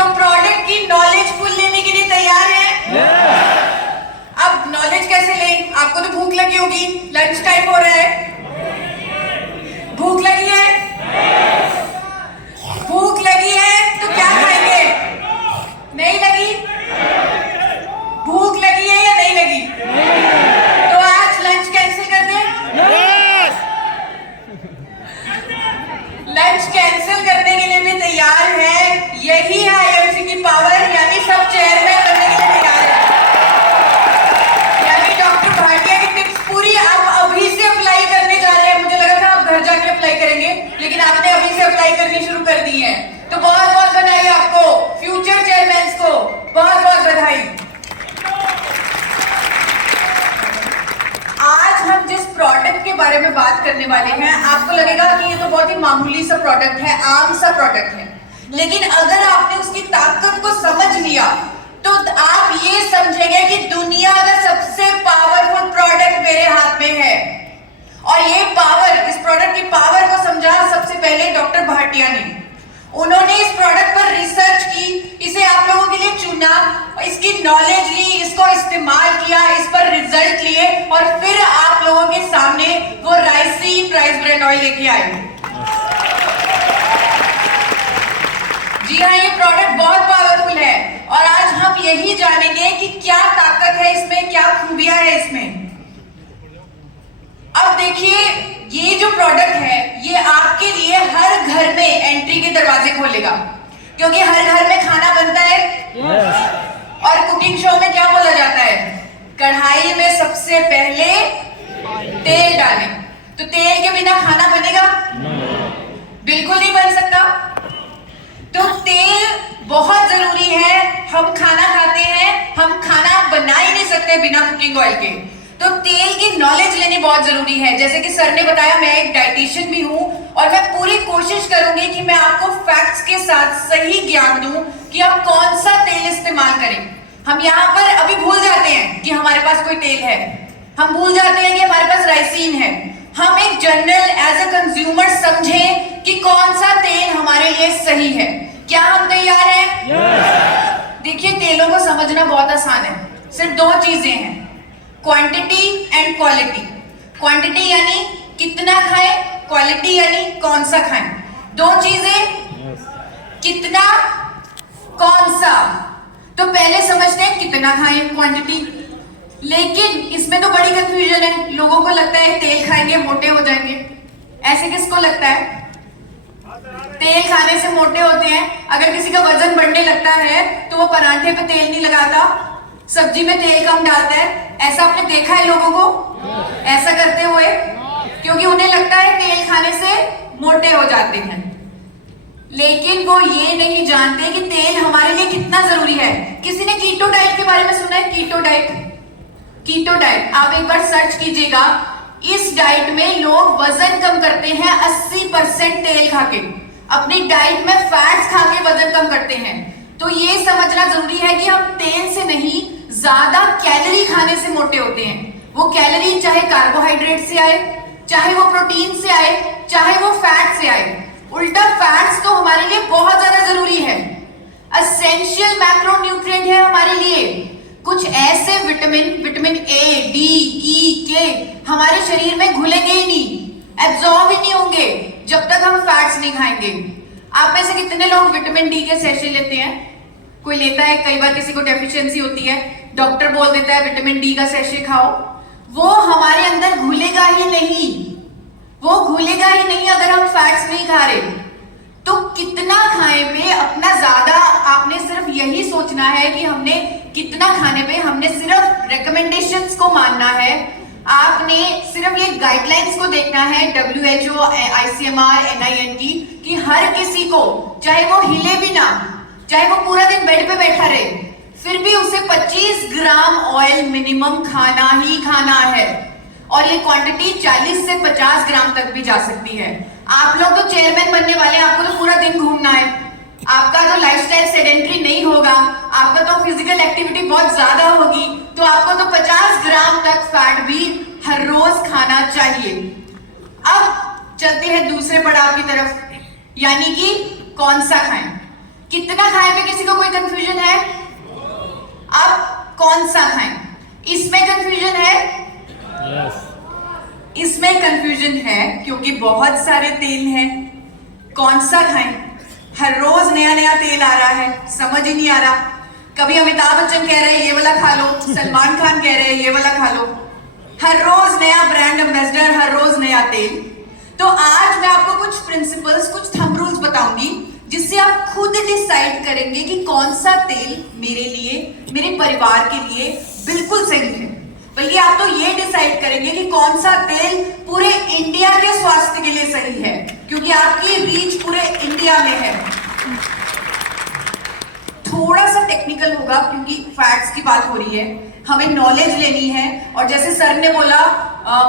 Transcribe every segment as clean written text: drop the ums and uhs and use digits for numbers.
तो प्रोडक्ट की knowledge full लेने के लिए तैयार है? अब नॉलेज कैसे लें? आपको तो भूख लगी होगी, लंच टाइम हो रहा है। भूख लगी है? भूख लगी है तो क्या खाएंगे? नहीं लगी? भूख लगी है या नहीं लगी? तो आज लंच कैंसिल कर दें? लंच कैंसिल करने के लिए भी तैयार है। यही है आईएमसी की पावर, यानी सब चेयरमैन बनने के लिए तैयार है। यानी डॉक्टर भाटिया की टिप्स पूरी आप अभी से अप्लाई करने जा रहे हैं। मुझे लगा था आप घर जाके अप्लाई करेंगे, लेकिन आपने अभी से अप्लाई करनी शुरू कर दी है। तो बहुत बहुत बधाई आपको, फ्यूचर चेयरमैन को बहुत बहुत बधाई। आज हम जिस प्रोडक्ट के बारे में बात करने वाले हैं, आपको लगेगा कि ये तो बहुत ही मामूली सा प्रोडक्ट है, आम सा प्रोडक्ट है, लेकिन अगर आपने उसकी ताकत को समझ लिया तो आप ये समझेंगे कि दुनिया का सबसे पावरफुल प्रोडक्ट मेरे हाथ में है। और ये पावर, इस प्रोडक्ट की पावर को समझा सबसे पहले डॉक्टर भाटिया ने। उन्होंने इस प्रोडक्ट पर रिसर्च की, इसे आप लोगों के लिए चुना, इसकी नॉलेज ली, इसको इस्तेमाल किया, इस पर रिजल्ट लिए और फिर आप लोगों के सामने वो राइसिन राइस ब्रांड ऑयल लेके आए। जी हाँ, ये प्रोडक्ट बहुत पावरफुल है और आज हम यही जानेंगे कि क्या ताकत है इसमें, क्या खूबियां है इसमें। अब देखिए, ये जो प्रोडक्ट है ये आपके लिए हर घर में एंट्री के दरवाजे खोलेगा, क्योंकि हर घर में खाना बनता है। और कुकिंग शो में क्या बोला जाता है? कढ़ाई में सबसे पहले तेल डालें। तो तेल के बिना खाना बनेगा? बिल्कुल नहीं बन सकता। तो तेल बहुत जरूरी है। हम खाना खाते हैं, हम खाना बना ही नहीं सकते बिना कुकिंग ऑयल के। तो तेल की नॉलेज लेनी बहुत जरूरी है। जैसे कि सर ने बताया, मैं एक डाइटिशियन भी हूं और मैं पूरी कोशिश करूंगी कि मैं आपको फैक्ट्स के साथ सही ज्ञान दूं कि आप कौन सा तेल इस्तेमाल करें। हम यहाँ पर अभी भूल जाते हैं कि हमारे पास कोई तेल है, हम भूल जाते हैं कि हमारे पास राइसिन है। हम एक जनरल एज अ कंज्यूमर समझें कि कौन सा तेल हमारे लिए सही है। क्या हम तैयार हैं? देखिए, तेलों को समझना बहुत आसान है। सिर्फ दो चीजें हैं, क्वांटिटी एंड क्वालिटी। क्वांटिटी यानी कितना खाएं, क्वालिटी यानी कौन सा खाएं। दो चीजें, कितना, कौन सा। तो पहले समझते हैं कितना खाएं, क्वांटिटी। लेकिन इसमें तो बड़ी कंफ्यूजन है। लोगों को लगता है तेल खाएंगे मोटे हो जाएंगे। ऐसे किसको लगता है? तेल खाने से मोटे होते हैं। अगर किसी का वजन बढ़ने लगता है तो वो पराठे पे तेल नहीं लगाता, सब्जी में तेल कम डालता है। ऐसा आपने देखा है लोगों को ऐसा करते हुए? क्योंकि उन्हें लगता है तेल खाने से मोटे हो जाते हैं। लेकिन वो ये नहीं जानते कि तेल हमारे लिए कितना जरूरी है। किसी ने कीटो डाइट के बारे में सुना है? कीटो डाइट, कीटो डाइट आप एक बार सर्च कीजिएगा। इस डाइट में लोग वजन कम करते हैं 80% तेल खा के। अपनी डाइट में फैट्स खा के वजन कम करते हैं। तो ये समझना जरूरी है कि हम तेल से नहीं, ज्यादा कैलोरी खाने से मोटे होते हैं। वो कैलोरी चाहे कार्बोहाइड्रेट से आए, चाहे वो प्रोटीन से आए, चाहे वो फैट से आए। उल्टा फैट्स तो हमारे लिए बहुत ज्यादा जरूरी है, एसेंशियल मैक्रोन्यूट्रिएंट है हमारे लिए। कुछ ऐसे विटामिन ए, डी, ई, के हमारे शरीर में घुलेंगे ही नहीं, एब्जॉर्ब ही नहीं होंगे जब तक हम फैट्स नहीं खाएंगे। आप में से कितने लोग विटामिन डी के सैशे लेते हैं? कोई लेता है? कई बार किसी को डेफिशिएंसी होती है, डॉक्टर बोल देता है विटामिन डी का सैशे खाओ। वो हमारे अंदर घुलेगा ही नहीं, वो घुलेगा ही नहीं अगर हम फैट्स नहीं खा रहे। तो कितना खाएं पे अपना ज्यादा, आपने सिर्फ यही सोचना है कि हमने कितना खाने पे, हमने सिर्फ रिकमेंडेशंस को मानना है। आपने सिर्फ ये गाइडलाइंस को देखना है, WHO, ICMR, NIN की, कि हर किसी को, चाहे वो हिले भी ना, चाहे वो पूरा दिन बेड पे बैठा रहे, फिर भी उसे 25 ग्राम ऑयल मिनिमम खाना ही खाना है। और ये क्वांटिटी 40 से 50 ग्राम तक भी जा सकती है। आप लोग तो चेयरमैन बनने वाले, आपको तो पूरा दिन घूमना है, आपका तो लाइफस्टाइल सेडेंटरी नहीं होगा, आपका तो फिजिकल एक्टिविटी बहुत ज्यादा होगी, तो आपको तो 50 ग्राम तक फैट भी हर रोज खाना चाहिए। अब चलते हैं दूसरे पड़ाव की तरफ, यानी कि कौन सा खाएं। कितना खाएं पे किसी को कोई कंफ्यूजन है? आप कौन सा खाएं? इसमें कंफ्यूजन है? यस। इसमें कंफ्यूजन है क्योंकि बहुत सारे तेल हैं। कौन सा खाएं? हर रोज नया नया तेल आ रहा है, समझ ही नहीं आ रहा। कभी अमिताभ बच्चन कह रहे हैं ये वाला खा लो, सलमान खान कह रहे हैं ये वाला खा लो। हर रोज नया ब्रांड एम्बेसडर, हर रोज नया तेल। तो आज मैं आपको कुछ प्रिंसिपल्स, कुछ थंब रूल्स बताऊंगी जिससे आप खुद डिसाइड करेंगे कि कौन सा तेल मेरे लिए, मेरे परिवार के लिए बिल्कुल सही है। बल्कि आप तो ये डिसाइड करेंगे कि कौन सा तेल पूरे इंडिया के स्वास्थ्य के लिए सही है, क्योंकि आपकी रीच पूरे इंडिया में है। थोड़ा सा टेक्निकल होगा क्योंकि फैक्ट्स की बात हो रही है, हमें नॉलेज लेनी है। और जैसे सर ने बोला,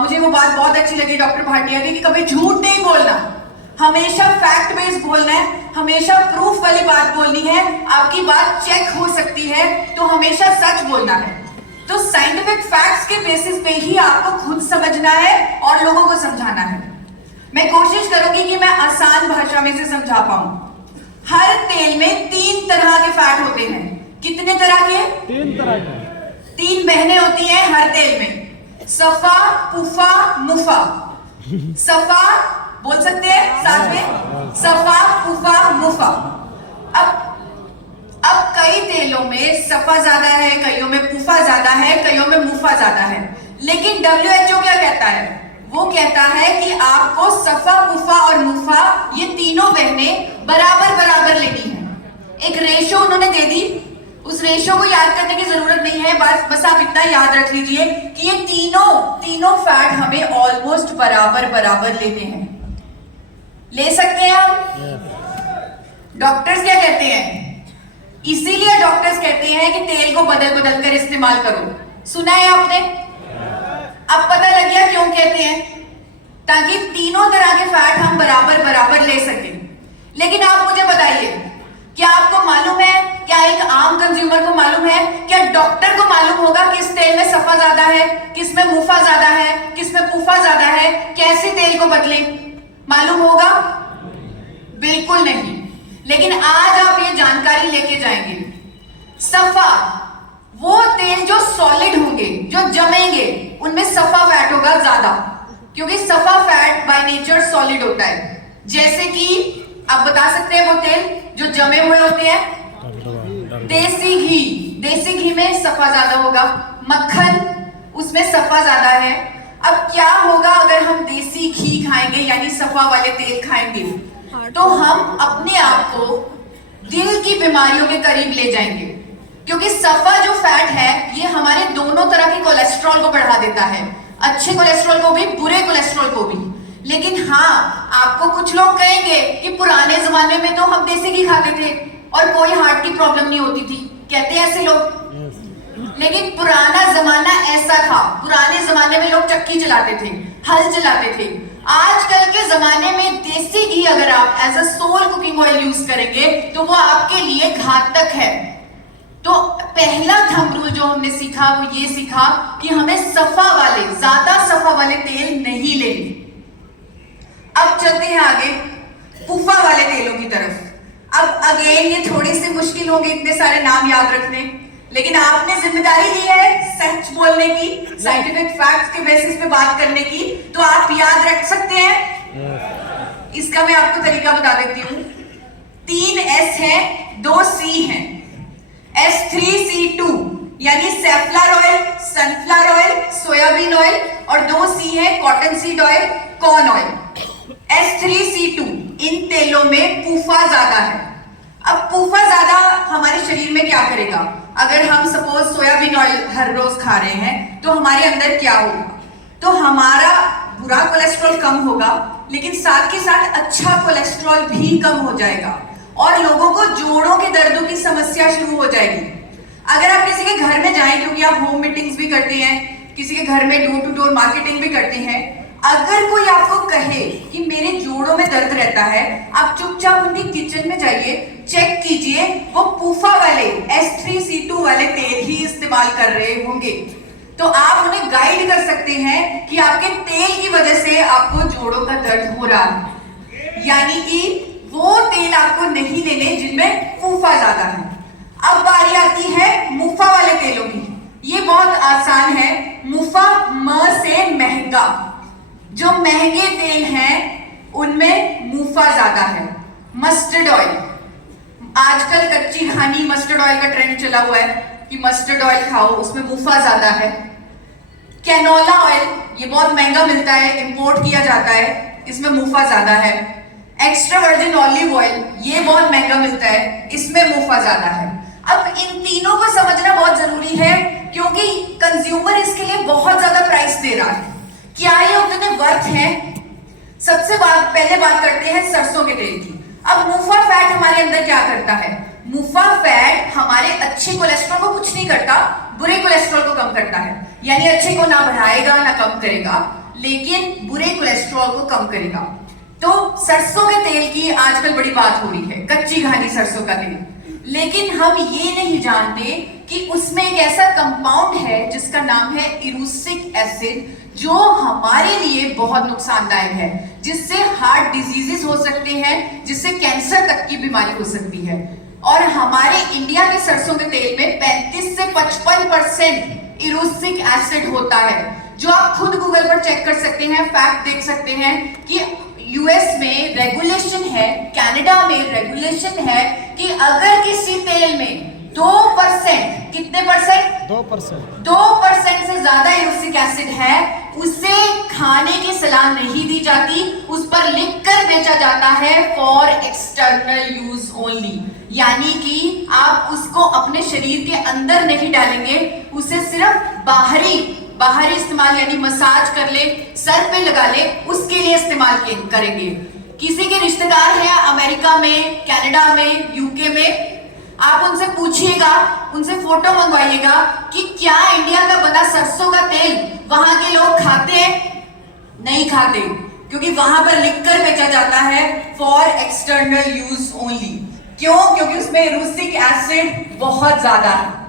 मुझे वो बात बहुत अच्छी लगी डॉक्टर भाटिया की, कि कभी झूठ नहीं बोलना, हमेशा फैक्ट बेस्ड बोलना है, हमेशा प्रूफ वाली बात बोलनी है। आपकी बात चेक हो सकती है तो हमेशा सच बोलना है। तो साइंटिफिक फैक्ट्स के बेसिस पे ही आपको खुद समझना है और लोगों को समझाना है। मैं कोशिश करूंगी कि मैं आसान भाषा में से समझा पाऊं। हर तेल में 3 तरह के फैट होते हैं। कितने तरह के? 3 तरह के। 3 बहनें होती हैं हर तेल में, सफा, पुफा, मुफा। सफा बोल सकते हैं साथ में, सफा, पुफा, मुफा। अब कई तेलों में सफा ज्यादा है, कईयों में पुफा ज्यादा है, कईयों में मुफा ज्यादा है। लेकिन WHO क्या कहता है? वो कहता है कि आपको सफा, पुफा और मुफा, ये तीनों बहनें बराबर बराबर लेनी है। एक रेशो उन्होंने दे दी, उस रेशो को याद करने की जरूरत नहीं है, बस आप इतना याद रख लीजिए कि ये तीनों फैट हमें ऑलमोस्ट बराबर बराबर लेने हैं। ले सकते हैं हम? डॉक्टर्स क्या कहते हैं? इसीलिए डॉक्टर्स कहते हैं कि तेल को बदल बदल कर इस्तेमाल करो। सुना है आपने? अब पता लग गया क्यों कहते हैं, ताकि तीनों तरह के फैट हम बराबर बराबर ले सकें। लेकिन आप मुझे बताइए, क्या आपको मालूम है, क्या एक आम कंज्यूमर को मालूम है, क्या डॉक्टर को मालूम होगा किस तेल में सफा ज्यादा है, किस में मुफा ज्यादा है, किस में पुफा ज्यादा है? कैसे तेल को बदले? मालूम होगा? बिल्कुल नहीं। लेकिन आज आप ये जानकारी लेके जाएंगे। सफा वो तेल जो सॉलिड होंगे, जो जमेंगे, उनमें सफा फैट होगा ज्यादा, क्योंकि सफा फैट बाय नेचर सॉलिड होता है। जैसे कि आप बता सकते हैं वो तेल जो जमे हुए होते हैं, देसी घी में सफा ज्यादा होगा, मक्खन उसमें सफा ज्यादा है। अब क्या होगा अगर हम देसी घी खाएंगे, यानी सफा वाले तेल खाएंगे, तो हम अपने आप को दिल की बीमारियों के करीब ले जाएंगे, क्योंकि सफा जो फैट है ये हमारे दोनों तरह के कोलेस्ट्रॉल को बढ़ा देता है, अच्छे कोलेस्ट्रॉल को भी, बुरे कोलेस्ट्रॉल को भी। लेकिन हाँ, आपको कुछ लोग कहेंगे कि पुराने जमाने में तो हम देसी घी खाते थे और कोई हार्ट की प्रॉब्लम नहीं होती थी, कहते हैं ऐसे लोग। लेकिन पुराना जमाना ऐसा था, पुराने जमाने में लोग चक्की चलाते थे, हल चलाते थे। आजकल के जमाने में देसी घी अगर आप as a sole cooking oil use करेंगे तो वो आपके लिए घातक है। तो पहला थंब रूल जो हमने सीखा वो ये सीखा कि हमें सफा वाले, ज्यादा सफा वाले तेल नहीं लेने। अब चलते हैं आगे पुफा वाले तेलों की तरफ। अब अगेन ये थोड़ी सी मुश्किल होगी इतने सारे नाम याद रखने, लेकिन आपने जिम्मेदारी ली है सच बोलने की, साइंटिफिक फैक्ट्स के बेसिस पे बात करने की, तो आप याद रख सकते हैं। इसका मैं आपको तरीका बता देती हूँ। 3 S है, 2 C है। S3C2 यानी सेफ्लॉर oil, sunflower oil, soybean oil, और 2 C है cotton seed oil, corn oil. S3C2 इन तेलों में पुफा ज्यादा है। अब पुफा ज्यादा हमारे शरीर में क्या करेगा? अगर हम सपोज सोयाबीन ऑयल हर रोज खा रहे हैं तो हमारे अंदर क्या होगा? तो हमारा बुरा कोलेस्ट्रॉल कम होगा, लेकिन साथ के साथ अच्छा कोलेस्ट्रॉल भी कम हो जाएगा और लोगों को जोड़ों के दर्दों की समस्या शुरू हो जाएगी। अगर आप किसी के घर में जाएं, क्योंकि आप होम मीटिंग्स भी करते हैं, किसी के घर में डोर टू डोर मार्केटिंग भी करते हैं, अगर कोई आपको कहे कि मेरे जोड़ों में दर्द रहता है, आप चुपचाप उनकी किचन में जाइए, चेक कीजिए वो पुफा वाले S3C2 वाले तेल ही इस्तेमाल कर रहे होंगे। तो आप उन्हें गाइड कर सकते हैं कि आपके तेल की वजह से आपको जोड़ों का दर्द हो रहा है, यानी कि वो तेल आपको नहीं लेने जिनमें महंगे तेल हैं उनमें मुफा ज्यादा है। मस्टर्ड ऑयल, आजकल कच्ची घानी मस्टर्ड ऑयल का ट्रेंड चला हुआ है कि मस्टर्ड ऑयल खाओ, उसमें मुफा ज्यादा है। कैनोला ऑयल, ये बहुत महंगा मिलता है, इंपोर्ट किया जाता है, इसमें मुफा ज्यादा है। एक्स्ट्रा वर्जिन ऑलिव ऑयल, ये बहुत महंगा मिलता है, इसमें मुफा ज्यादा है। अब इन तीनों को समझना बहुत जरूरी है क्योंकि कंज्यूमर इसके लिए बहुत ज्यादा प्राइस दे रहा है। क्या ये उतने वर्थ है? सबसे पहले बात करते हैं सरसों के तेल की। अब मुफा फैट हमारे अंदर क्या करता है? मुफा फैट हमारे अच्छे कोलेस्ट्रॉल को कुछ नहीं करता, बुरे कोलेस्ट्रॉल को कम करता है। यानी अच्छे को ना बढ़ाएगा ना कम करेगा, लेकिन बुरे कोलेस्ट्रॉल को कम करेगा। तो सरसों के तेल की आजकल बड़ी बात हो रही है, कच्ची घानी सरसों का तेल। लेकिन हम ये नहीं जानते कि उसमें एक ऐसा कंपाउंड है जिसका नाम है इरूसिक एसिड, जो हमारे लिए बहुत नुकसानदायक है, जिससे हार्ट डिजीजेस हो सकते हैं, जिससे कैंसर तक की बीमारी हो सकती है। और हमारे इंडिया के सरसों के तेल में 35 से 55% इरूसिक एसिड होता है, जो आप खुद गूगल पर चेक कर सकते हैं, फैक्ट देख सकते हैं कि यूएस में रेगुलेशन है, कनाडा में रेगुलेशन है कि अगर किसी तेल में 2%, कितने परसेंट? 2% से ज्यादा इरूसिक एसिड है, उसे खाने की सलाह नहीं दी जाती, उस पर लिखकर बेचा जाता है फॉर एक्सटर्नल यूज ओनली। यानी कि आप उसको अपने शरीर के अंदर नहीं डालेंगे, उसे सिर्फ बाहरी इस्तेमाल, यानी मसाज कर ले, सर पे लगा ले, उसके लिए इस्तेमाल करेंगे। किसी के रिश्तेदार हैं अमेरिका में, कनाडा में, यूके में, आप उनसे पूछिएगा, उनसे फोटो मंगवाइएगा कि क्या इंडिया का बना सरसों का तेल वहां के लोग खाते हैं? नहीं खाते, क्योंकि वहां पर लिखकर बेचा जाता है फॉर एक्सटर्नल यूज ओनली। क्यों? क्योंकि उसमें इरूसिक एसिड बहुत ज्यादा है।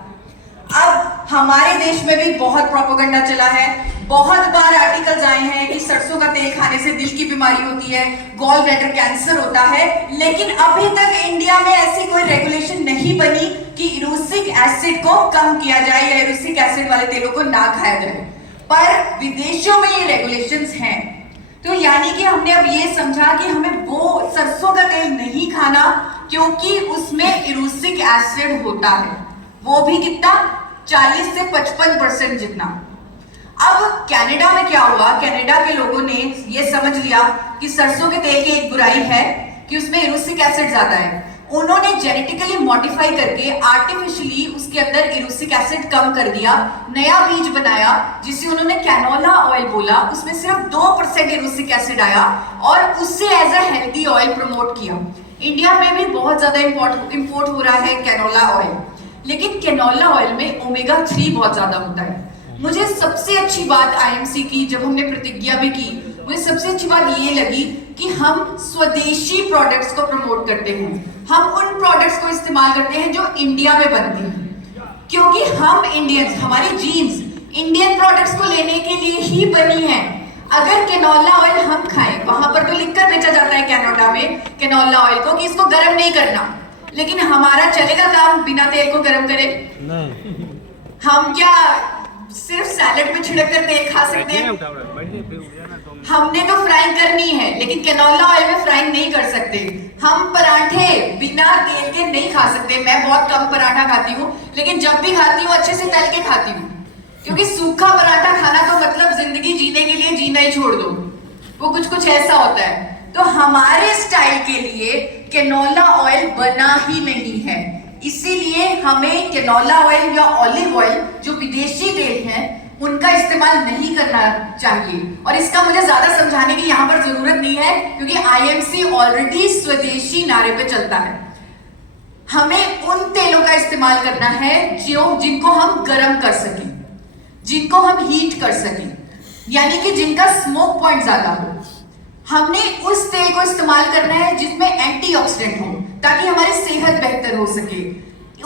अब हमारे देश में भी बहुत प्रोपेगेंडा चला है, बहुत बार आर्टिकल्स आए हैं कि सरसों का तेल खाने से दिल की बीमारी होती है, गॉल ब्लैडर कैंसर होता है, लेकिन अभी तक इंडिया में ऐसी कोई रेगुलेशन नहीं बनी कि इरूसिक एसिड को कम किया जाए या इरूसिक एसिड वाले तेलों को ना खाया जाए। पर विदेशों में ये रेगुलेशंस हैं। तो यानी कि हमने अब ये समझा कि हमें वो सरसों का तेल नहीं खाना क्योंकि उसमें इरूसिक एसिड होता है, वो भी कितना? 40 से 55% जितना। अब कनाडा में क्या हुआ? कनाडा के लोगों ने ये समझ लिया कि सरसों के तेल की एक बुराई है कि उसमें इरूसिक एसिड ज्यादा है। उन्होंने जेनेटिकली मॉडिफाई करके आर्टिफिशियली उसके अंदर इरूसिक एसिड कम कर दिया, नया बीज बनाया जिसे उन्होंने कैनोला ऑयल बोला, उसमें सिर्फ 2% इरूसिक एसिड आया और उससे as a healthy oil promote किया। इंडिया में भी बहुत ज्यादा इंपोर्ट हो रहा है कैनोला ऑयल, लेकिन कैनोला ऑयल में ओमेगा 3 बहुत ज्यादा होता है। मुझे सबसे अच्छी बात आईएमसी की, जब हमने प्रतिज्ञा भी की, मुझे सबसे अच्छी बात ये लगी कि हम स्वदेशी प्रोडक्ट्स को प्रमोट करते हैं। हम उन प्रोडक्ट्स को इस्तेमाल करते हैं जो इंडिया में बनते हैं, क्योंकि हम इंडियंस, हमारी जीन्स इंडियन प्रोडक्ट्स को लेने के लिए ही बनी है। अगर कैनोला ऑयल हम खाएं, वहां पर तो लिखकर बेचा जाता है कनाडा में कैनोला ऑयल को कि इसको गर्म नहीं करना, लेकिन हमारा चलेगा काम बिना तेल को गर्म करे? नहीं। हम क्या सिर्फ सैलेड में छिड़क कर तेल खा सकते हैं? हमने तो फ्राइंग करनी है, लेकिन कैनोला ऑयल में फ्राइंग नहीं कर सकते। हम पराठे बिना तेल के नहीं खा सकते। मैं बहुत कम पराठा खाती हूँ, लेकिन जब भी खाती हूँ अच्छे से तल के खाती हूँ, क्योंकि सूखा पराठा खाना तो मतलब जिंदगी जीने के लिए जीना ही छोड़ दो, वो कुछ ऐसा होता है। तो हमारे स्टाइल के लिए कैनोला ऑयल बना ही नहीं है, इसीलिए हमें कैनोला ऑयल या ऑलिव ऑयल जो विदेशी तेल हैं उनका इस्तेमाल नहीं करना चाहिए। और इसका मुझे ज्यादा समझाने की यहाँ पर जरूरत नहीं है, क्योंकि आईएमसी ऑलरेडी स्वदेशी नारे पे चलता है। हमें उन तेलों का इस्तेमाल करना है जिनको हम गर्म कर सकें, जिनको हम हीट कर सकें, यानी कि जिनका स्मोक पॉइंट ज्यादा हो। हमने उस तेल को इस्तेमाल करना है जिसमें एंटीऑक्सीडेंट हो, ताकि हमारी सेहत बेहतर हो सके।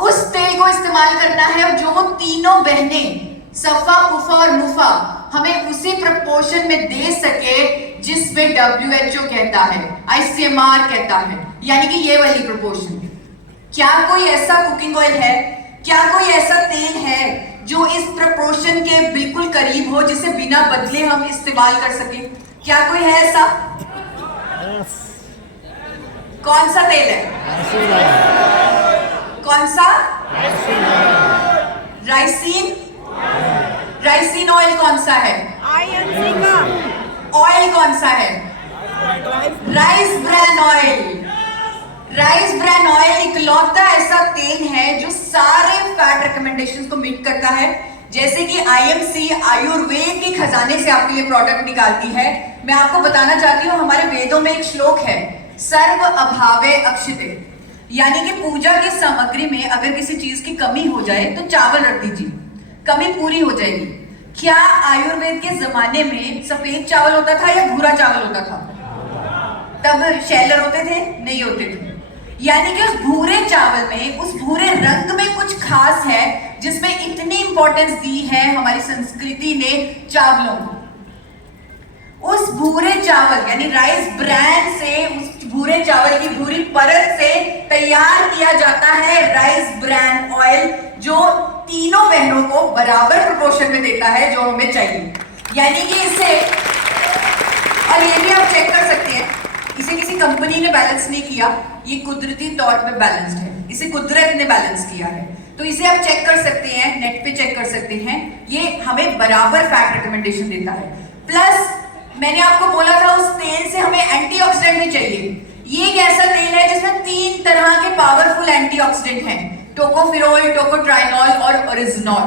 उस तेल को इस्तेमाल करना है जो वो तीनों बहनें सफा, पुफा और मुफा हमें उसी प्रपोर्शन में दे सके जिसमें WHO कहता है, ICMR कहता है, यानी कि ये वाली प्रपोर्शन। क्या कोई ऐसा कुकिंग ऑयल है, क्या कोई ऐसा तेल है जो इस प्रपोर्शन के बिल्कुल करीब हो, जिसे बिना बदले हम इस्तेमाल कर सके? क्या कोई है ऐसा? Yes. कौन सा तेल है? Raicine oil. कौन सा? Raicine oil. Ricin? Ricin oil कौन सा है? IMC का ऑयल कौन सा है? Rice bran oil. Rice bran oil इकलौता ऐसा तेल है जो सारे फैट रिकमेंडेशंस को मीट करता है। जैसे कि आईएमसी आयुर्वेद के खजाने से आपके लिए प्रोडक्ट निकालती है। मैं आपको बताना चाहती हूँ, हमारे वेदों में एक श्लोक है, सर्व अभावे अक्षिते, यानी कि पूजा की सामग्री में अगर किसी चीज की कमी हो जाए तो चावल रख दीजिए, कमी पूरी हो जाएगी। क्या आयुर्वेद के जमाने में सफेद चावल होता था या भूरा चावल होता था? तब शैलर होते थे? नहीं होते थे। यानी कि उस भूरे चावल में, उस भूरे रंग में कुछ खास है जिसमें इतनी इंपॉर्टेंस दी है हमारी संस्कृति ने चावलों को। उस भूरे चावल यानी राइस ब्रान से, उस भूरे चावल की भूरी परत से तैयार किया जाता है राइस ब्रान ऑयल, जो तीनों बहनों को बराबर प्रोपोर्शन में देता है जो हमें चाहिए। यानी कि इसे, और ये भी आप चेक कर सकते हैं, इसे किसी कंपनी ने बैलेंस नहीं किया, ये कुदरती तौर पे बैलेंस्ड है, इसे कुदरत ने बैलेंस किया है। तो इसे आप चेक कर सकते हैं, नेट पे चेक कर सकते हैं, ये हमें बराबर फैट रिकमेंडेशन देता है। प्लस मैंने आपको बोला था उस तेल से हमें एंटीऑक्सीडेंट भी चाहिए। ये एक ऐसा तेल है जिसमें 3 तरह के पावरफुल एंटीऑक्सीडेंट हैं, टोकोफेरोल, टोकोट्राइनॉल और ओरिजिनॉल।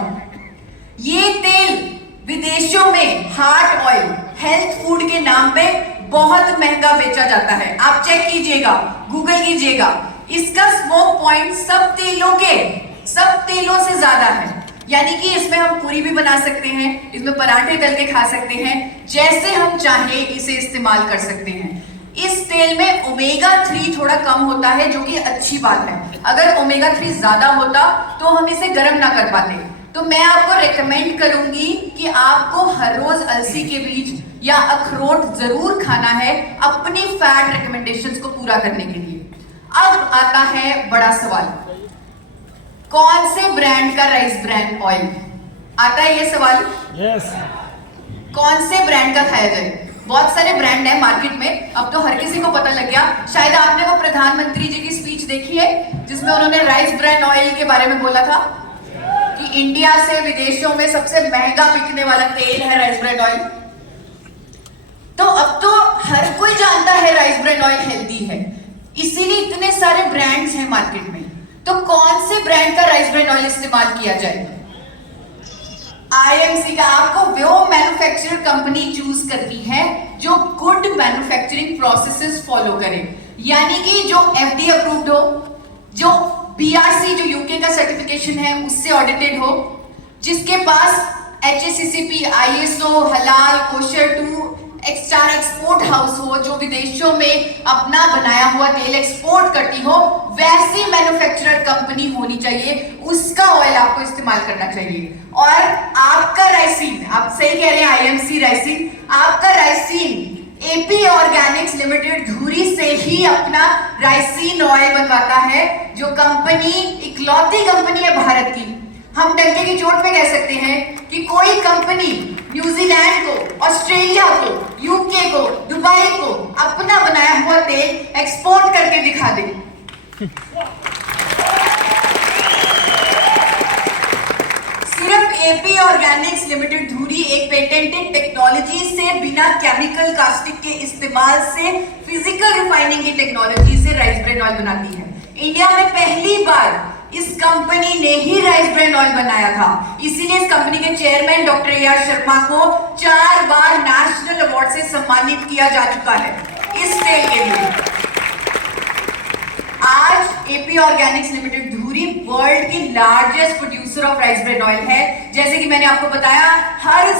ये तेल विदेशों में हार्ट ऑयल, हेल्थ फूड के नाम पे बहुत महंगा बेचा जाता है। आप चेक कीजिएगा, गूगल कीजिएगा, इसका स्मोक पॉइंट सब तेलों से ज्यादा है। यानी कि इसमें हम पूरी भी बना सकते हैं, इसमें पराठे तल के खा सकते हैं, जैसे हम चाहे इसे इस्तेमाल कर सकते हैं। इस तेल में ओमेगा 3 थोड़ा कम होता है, जो कि अच्छी बात है। अगर ओमेगा 3 ज्यादा होता तो हम इसे गर्म ना कर पाते। तो मैं आपको रेकमेंड करूंगी कि आपको हर रोज अलसी के बीज या अखरोट जरूर खाना है अपनी फैट रिकमेंडेशंस को पूरा करने के लिए। अब आता है बड़ा सवाल, कौन से ब्रांड का राइस ब्रान ऑयल? आता है ये सवाल? Yes. कौन से ब्रांड का खाया जाए? बहुत सारे ब्रांड है मार्केट में, अब तो हर किसी को पता लग गया। शायद आपने वो प्रधानमंत्री जी की स्पीच देखी है जिसमें उन्होंने राइस ब्रान ऑयल के बारे में बोला था कि इंडिया से विदेशों में सबसे महंगा बिकने वाला तेल है राइस ब्रान ऑयल। तो अब तो हर कोई जानता है राइस ब्रान ऑयल हेल्दी है, इसीलिए इतने सारे ब्रांड्स हैं मार्केट में। तो कौन से ब्रांड का राइस ब्रान ऑयल इस्तेमाल किया जाए? आईएमसी का। आपको वो मैन्युफैक्चरर कंपनी चूज करनी है जो गुड मैन्युफैक्चरिंग प्रोसेसेस फॉलो करे, यानी कि जो एफडीए अप्रूव्ड हो, जो बीआरसी जो यूके का सर्टिफिकेशन है उससे ऑडिटेड हो, जिसके पास एचएसीसीपी, आईएसओ, हलाल, कोशर 2 स्टार एक्सपोर्ट हाउस हो, जो विदेशों में अपना बनाया हुआ तेल एक्सपोर्ट करती हो, वैसी मैन्युफैक्चरर कंपनी होनी चाहिए, उसका ऑयल आपको इस्तेमाल करना चाहिए। और आपका राइसिन, आप सही कह रहे हैं, आईएमसी राइसिन, आपका राइसिन एपी ऑर्गेनिक्स लिमिटेड धुरी से ही अपना राइसिन ऑयल बनवाता है, जो कंपनी इकलौती कंपनी है भारत की। हम डंके की चोट पे कह सकते हैं कि कोई कंपनी न्यूजीलैंड को, ऑस्ट्रेलिया को, यूके को, दुबई को अपना बनाया हुआ तेल एक्सपोर्ट करके दिखा दे। सिर्फ एपी ऑर्गेनिक्स लिमिटेड धुरी एक पेटेंटेड टेक्नोलॉजी से, बिना केमिकल कास्टिक के इस्तेमाल से, फिजिकल रिफाइनिंग की टेक्नोलॉजी से राइस ब्रान ऑयल बनाती है। इंडिया में पहली बार इस कंपनी ने ही राइस ब्रान ऑयल बनाया था, इसीलिए इस कंपनी के चेयरमैन डॉक्टर ए.आर. शर्मा को 4 बार नेशनल अवार्ड से सम्मानित किया जा चुका है इस तेल के लिए। आज एपी ऑर्गेनिक्स लिमिटेड धुरी वर्ल्ड की largest producer of rice bran oil है। जैसे कि मैंने आपको बताया, हर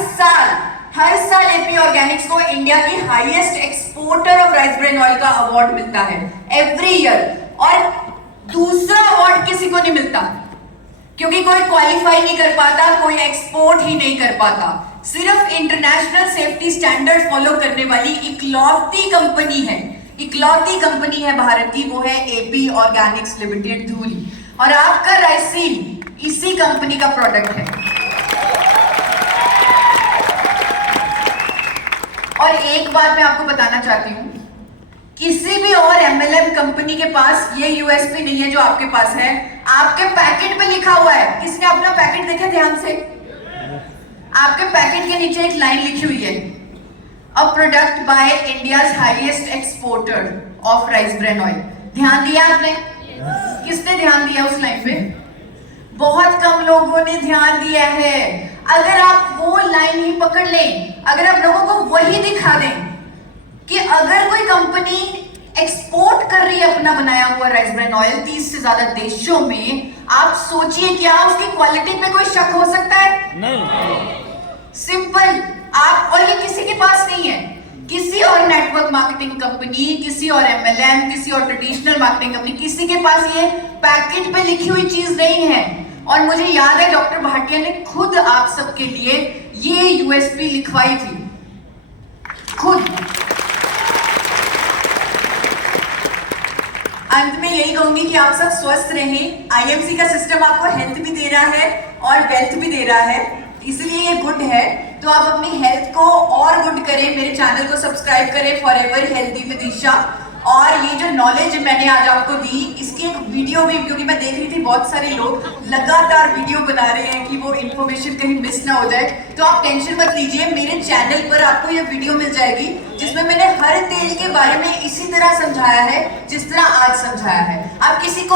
साल एपी ऑर्गेनिक्स को इंडिया की highest exporter of rice bran oil का अवार्ड मिलता है एवरी ईयर। और दूसरा अवार्ड किसी को नहीं मिलता, क्योंकि कोई क्वालिफाई नहीं कर पाता, कोई एक्सपोर्ट ही नहीं कर पाता। सिर्फ इंटरनेशनल सेफ्टी स्टैंडर्ड फॉलो करने वाली इकलौती कंपनी है भारत की, वो है एपी ऑर्गेनिक्स लिमिटेड धुरी। और आपका राइसिन इसी कंपनी का प्रोडक्ट है। और एक बात मैं आपको बताना चाहती हूँ, किसी भी और MLM कंपनी के पास ये यूएसपी नहीं है जो आपके पास है। आपके पैकेट पे लिखा हुआ है, किसने अपना पैकेट देखा ध्यान से? आपके पैकेट के नीचे एक लाइन लिखी हुई है, a product by India's highest exporter of rice bran oil. ध्यान दिया आपने? किसने ध्यान दिया उस लाइन पे? बहुत कम लोगों ने ध्यान दिया है। अगर आप वो लाइन ही पकड़ लें, अगर आप लोगों को वही दिखा दें कि अगर कोई कंपनी एक्सपोर्ट कर रही है अपना बनाया हुआ राइस ब्रान ऑयल 30 से ज्यादा देशों में, आप सोचिए क्या उसकी क्वालिटी पे कोई शक हो सकता है? नहीं। सिंपल। आप, और ये किसी के पास नहीं है, किसी और नेटवर्क मार्केटिंग कंपनी, किसी और MLM, किसी और ट्रेडिशनल मार्केटिंग कंपनी, किसी के पास ये पैकेट पे लिखी हुई चीज नहीं है। और मुझे याद है डॉक्टर भाटिया ने खुद आप सबके लिए ये यूएसपी लिखवाई थी, खुद। अंत में यही कहूंगी कि आप सब स्वस्थ रहें। IMC का सिस्टम आपको हेल्थ भी दे रहा है और वेल्थ भी दे रहा है, इसलिए ये गुड है। तो आप अपनी हेल्थ को और गुड करें, मेरे चैनल को सब्सक्राइब करें फॉरएवर हेल्दी विद ईशा। और ये जो नॉलेज मैंने आज आपको दी, इसकी एक वीडियो भी, क्योंकि मैं देख रही थी बहुत सारे लोग लगातार वीडियो बना रहे हैं कि वो इन्फॉर्मेशन कहीं मिस ना हो जाए, तो आप टेंशन मत लीजिए, मेरे चैनल पर आपको ये वीडियो मिल जाएगी जिसमें मैंने हर तेल के बारे में इसी तरह समझाया है जिस तरह आज समझाया है। आप किसी को